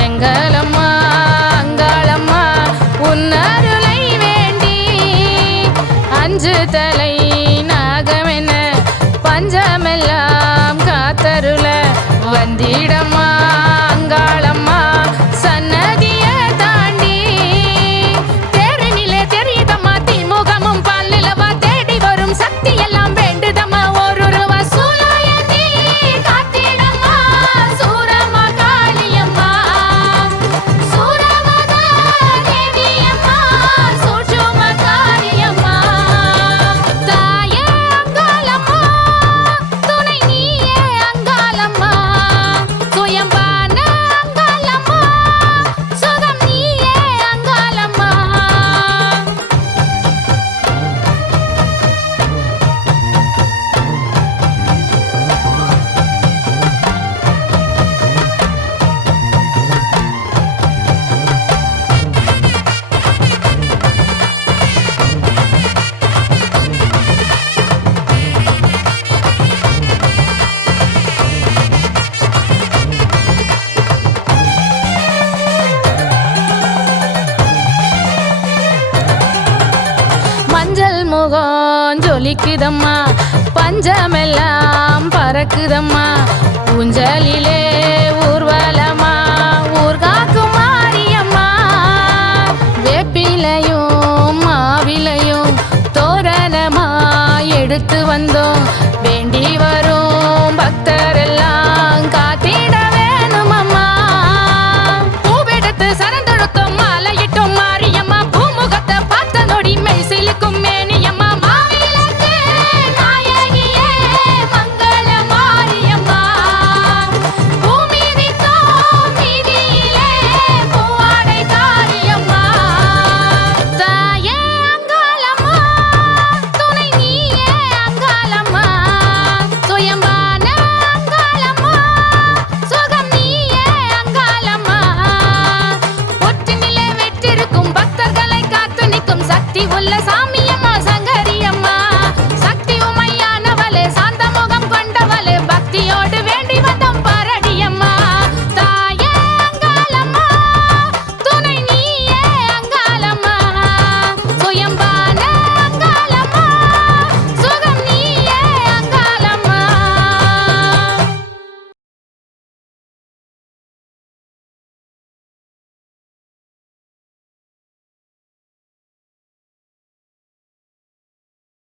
எங்களம்மா அங்காளம்மா உன்னருளை வேண்டி அஞ்சு தலை நாகமென பஞ்சமெல்லாம் காத்தருள வந்திடம்மா அங்காளம்மா சன்னதிய தாண்டி தேரினிலே தெரியுதம்மா திமுகமும் பல்லிலவா தேடி வரும் சக்தி எல்லாம் வேண்டுதம்மா ஒரு ரூபா சூலாயதி காத்திடம்மா சூரமா காளியம்மா சூரவதா தேவியம்மா சூட்சும காளியம்மா தாயே அங்காளம்மா துணை நீயே அங்காளம்மா சுயம்பான அங்காளம்மா சுகம் நீயே அங்காளம்மா மஞ்சள் முகம் ஜொலிக்குதம்மா பஞ்சமெல்லாம் பறக்குதம்மா ஊஞ்சலிலே